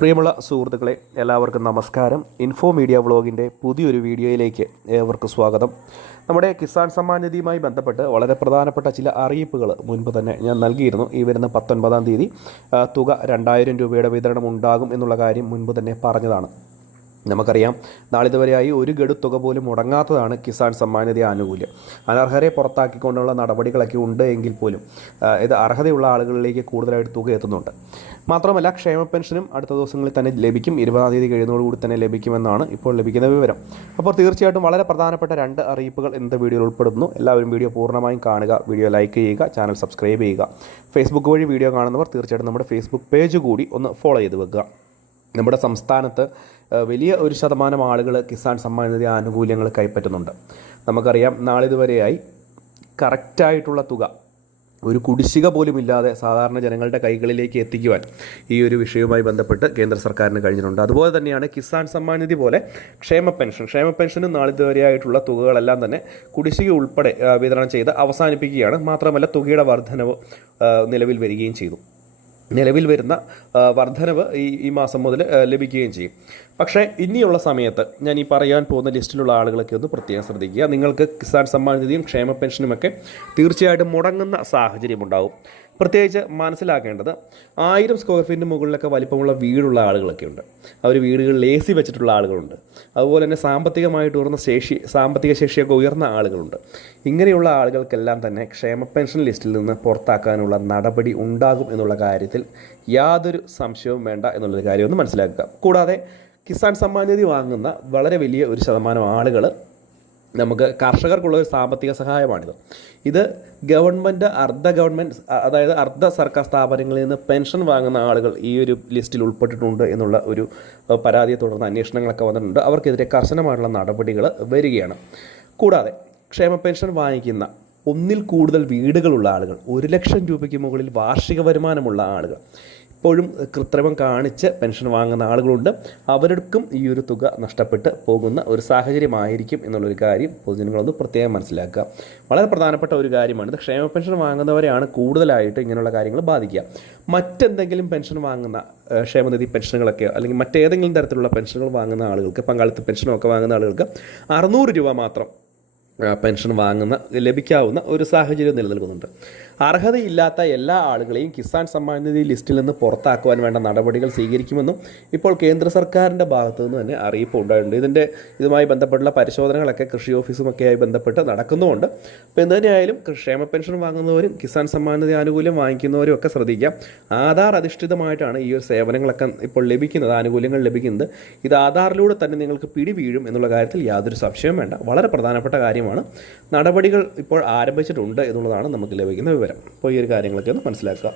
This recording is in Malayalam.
പ്രിയമുള്ള സുഹൃത്തുക്കളെ എല്ലാവർക്കും നമസ്കാരം. ഇൻഫോ മീഡിയ വ്ളോഗിന്റെ പുതിയൊരു വീഡിയോയിലേക്ക് ഏവർക്കും സ്വാഗതം. നമ്മുടെ കിസാൻ സമ്മാൻ നിധിയുമായി ബന്ധപ്പെട്ട് വളരെ പ്രധാനപ്പെട്ട ചില അറിയിപ്പുകൾ മുൻപ് തന്നെ ഞാൻ നൽകിയിരുന്നു. ഈ വരുന്ന പത്തൊൻപതാം തീയതി തുക രണ്ടായിരം രൂപയുടെ വിതരണം ഉണ്ടാകും എന്നുള്ള കാര്യം മുൻപ് തന്നെ പറഞ്ഞതാണ്. നമുക്കറിയാം. നാളിതുവരെയായി ഒരു ഗഡു തുക പോലും മുടങ്ങാത്തതാണ് കിസാൻ സമ്മാനനിധി ആനുകൂല്യം. അനർഹരെ പുറത്താക്കിക്കൊണ്ടുള്ള നടപടികളൊക്കെ ഉണ്ട് എങ്കിൽ പോലും ഇത് അർഹതയുള്ള ആളുകളിലേക്ക് കൂടുതലായിട്ട് തുക എത്തുന്നുണ്ട്. മാത്രമല്ല ക്ഷേമ പെൻഷനും അടുത്ത ദിവസങ്ങളിൽ തന്നെ ലഭിക്കും. ഇരുപതാം തീയതി കഴിയുന്നതോടുകൂടി തന്നെ ലഭിക്കുമെന്നാണ് ഇപ്പോൾ ലഭിക്കുന്ന വിവരം. അപ്പോൾ തീർച്ചയായിട്ടും വളരെ പ്രധാനപ്പെട്ട രണ്ട് അറിയിപ്പുകൾ ഇന്നത്തെ വീഡിയോയിൽ ഉൾപ്പെടുന്നു. എല്ലാവരും വീഡിയോ പൂർണമായും കാണുക. വീഡിയോ ലൈക്ക് ചെയ്യുക ചാനൽ സബ്സ്ക്രൈബ് ചെയ്യുക. ഫേസ്ബുക്ക് വഴി വീഡിയോ കാണുന്നവർ തീർച്ചയായിട്ടും നമ്മുടെ ഫേസ്ബുക്ക് പേജ് കൂടി ഒന്ന് ഫോളോ ചെയ്ത് വെക്കുക. നമ്മുടെ സംസ്ഥാനത്ത് വലിയ ഒരു ശതമാനം ആളുകൾ കിസാൻ സമ്മാൻ നിധി ആനുകൂല്യങ്ങൾ കൈപ്പറ്റുന്നുണ്ട്. നമുക്കറിയാം നാളിതുവരെയായി കറക്റ്റായിട്ടുള്ള തുക ഒരു കുടിശ്ശിക പോലും ഇല്ലാതെ സാധാരണ ജനങ്ങളുടെ കൈകളിലേക്ക് എത്തിക്കുവാൻ ഈ ഒരു വിഷയവുമായി ബന്ധപ്പെട്ട് കേന്ദ്ര സർക്കാരിന് കഴിഞ്ഞിട്ടുണ്ട്. അതുപോലെ തന്നെയാണ് കിസാൻ സമ്മാൻ നിധി പോലെ ക്ഷേമ പെൻഷൻ. ക്ഷേമ പെൻഷനും നാളിതുവരെയായിട്ടുള്ള തുകകളെല്ലാം തന്നെ കുടിശ്ശിക ഉൾപ്പെടെ വിതരണം ചെയ്ത് അവസാനിപ്പിക്കുകയാണ്. മാത്രമല്ല തുകയുടെ വർധനവ് നിലവിൽ വരികയും ചെയ്തു. നിലവിൽ വരുന്ന വർധനവ് ഈ ഈ മാസം മുതൽ ലഭിക്കുകയും ചെയ്യും. പക്ഷേ ഇനിയുള്ള സമയത്ത് ഞാൻ ഈ പറയാൻ പോകുന്ന ലിസ്റ്റിലുള്ള ആളുകളൊക്കെ ഒന്ന് പ്രത്യേകം ശ്രദ്ധിക്കുക. നിങ്ങൾക്ക് കിസാൻ സമ്മാൻ നിധിയും ക്ഷേമ പെൻഷനുമൊക്കെ തീർച്ചയായിട്ടും മുടങ്ങുന്ന സാഹചര്യമുണ്ടാവും. പ്രത്യേകിച്ച് മനസ്സിലാക്കേണ്ടത് ആയിരം സ്ക്വയർ ഫീറ്റിന് മുകളിലൊക്കെ വലിപ്പമുള്ള വീടുള്ള ആളുകളൊക്കെ ഉണ്ട് അവർ വീടുകളിൽ എ സി വെച്ചിട്ടുള്ള ആളുകളുണ്ട്. അതുപോലെ തന്നെ സാമ്പത്തികമായിട്ട് ഉയർന്ന ശേഷി സാമ്പത്തിക ശേഷിയൊക്കെ ഉയർന്ന ആളുകളുണ്ട്. ഇങ്ങനെയുള്ള ആളുകൾക്കെല്ലാം തന്നെ ക്ഷേമ പെൻഷൻ ലിസ്റ്റിൽ നിന്ന് പുറത്താക്കാനുള്ള നടപടി ഉണ്ടാകും എന്നുള്ള കാര്യത്തിൽ യാതൊരു സംശയവും വേണ്ട എന്നുള്ളൊരു കാര്യം മനസ്സിലാക്കുക. കൂടാതെ കിസാൻ സമ്മാൻ നിധി വാങ്ങുന്ന വളരെ വലിയ ഒരു ശതമാനം ആളുകൾ നമുക്ക് കർഷകർക്കുള്ള ഒരു സാമ്പത്തിക സഹായമാണിത്. ഇത് ഗവൺമെന്റ് അർദ്ധ ഗവൺമെന്റ് അതായത് അർദ്ധ സർക്കാർ സ്ഥാപനങ്ങളിൽ നിന്ന് പെൻഷൻ വാങ്ങുന്ന ആളുകൾ ഈ ഒരു ലിസ്റ്റിൽ ഉൾപ്പെട്ടിട്ടുണ്ട് എന്നുള്ള ഒരു പരാതിയെ തുടർന്ന് അന്വേഷണങ്ങളൊക്കെ വന്നിട്ടുണ്ട്. അവർക്കെതിരെ കർശനമായിട്ടുള്ള നടപടികൾ വരികയാണ്. കൂടാതെ ക്ഷേമ പെൻഷൻ വാങ്ങിക്കുന്ന ഒന്നിൽ കൂടുതൽ വീടുകളുള്ള ആളുകൾ ഒരു ലക്ഷം രൂപയ്ക്ക് മുകളിൽ വാർഷിക വരുമാനമുള്ള ആളുകൾ ഇപ്പോഴും കൃത്രിമം കാണിച്ച് പെൻഷൻ വാങ്ങുന്ന ആളുകളുണ്ട്. അവർക്കും ഈ ഒരു തുക നഷ്ടപ്പെട്ട് പോകുന്ന ഒരു സാഹചര്യമായിരിക്കും എന്നുള്ളൊരു കാര്യം പൊതുജനങ്ങളൊന്ന് പ്രത്യേകം മനസ്സിലാക്കുക. വളരെ പ്രധാനപ്പെട്ട ഒരു കാര്യമാണ്. ഇത് ക്ഷേമ പെൻഷൻ വാങ്ങുന്നവരെയാണ് കൂടുതലായിട്ട് ഇങ്ങനെയുള്ള കാര്യങ്ങൾ ബാധിക്കുക. മറ്റെന്തെങ്കിലും പെൻഷൻ വാങ്ങുന്ന ക്ഷേമനിധി പെൻഷനുകളൊക്കെ അല്ലെങ്കിൽ മറ്റേതെങ്കിലും തരത്തിലുള്ള പെൻഷനുകൾ വാങ്ങുന്ന ആളുകൾക്ക് പങ്കാളിത്ത പെൻഷനൊക്കെ വാങ്ങുന്ന ആളുകൾക്ക് അറുന്നൂറ് രൂപ മാത്രം പെൻഷൻ വാങ്ങുന്ന ലഭിക്കാവുന്ന ഒരു സാഹചര്യം നിലനിൽക്കുന്നുണ്ട്. അർഹതയില്ലാത്ത എല്ലാ ആളുകളെയും കിസാൻ സമ്മാൻ നിധി ലിസ്റ്റിൽ നിന്ന് പുറത്താക്കുവാൻ വേണ്ട നടപടികൾ സ്വീകരിക്കുമെന്നും ഇപ്പോൾ കേന്ദ്ര സർക്കാരിന്റെ ഭാഗത്തു നിന്ന് തന്നെ അറിയിപ്പ് ഉണ്ടായിട്ടുണ്ട്. ഇതിന്റെ ഇതുമായി ബന്ധപ്പെട്ടുള്ള പരിശോധനകളൊക്കെ കൃഷി ഓഫീസുമൊക്കെയായി ബന്ധപ്പെട്ട് നടക്കുന്നുമുണ്ട്. അപ്പോൾ എന്ത് തന്നെയായാലും ക്ഷേമ പെൻഷൻ വാങ്ങുന്നവരും കിസാൻ സമ്മാൻ നിധി ആനുകൂല്യം വാങ്ങിക്കുന്നവരും ഒക്കെ ശ്രദ്ധിക്കാം. ആധാർ അധിഷ്ഠിതമായിട്ടാണ് ഈ ഒരു സേവനങ്ങളൊക്കെ ഇപ്പോൾ ലഭിക്കുന്നത് ആനുകൂല്യങ്ങൾ ലഭിക്കുന്നത്. ഇത് ആധാറിലൂടെ തന്നെ നിങ്ങൾക്ക് പിടി വീഴും എന്നുള്ള കാര്യത്തിൽ യാതൊരു സംശയവും വേണ്ട. വളരെ പ്രധാനപ്പെട്ട കാര്യമാണ്. നടപടികൾ ഇപ്പോൾ ആരംഭിച്ചിട്ടുണ്ട് എന്നുള്ളതാണ് നമുക്ക് ലഭിക്കുന്ന വിവരം. അപ്പോൾ ഈ ഒരു കാര്യങ്ങളൊക്കെ ഒന്ന് മനസ്സിലാക്കുക.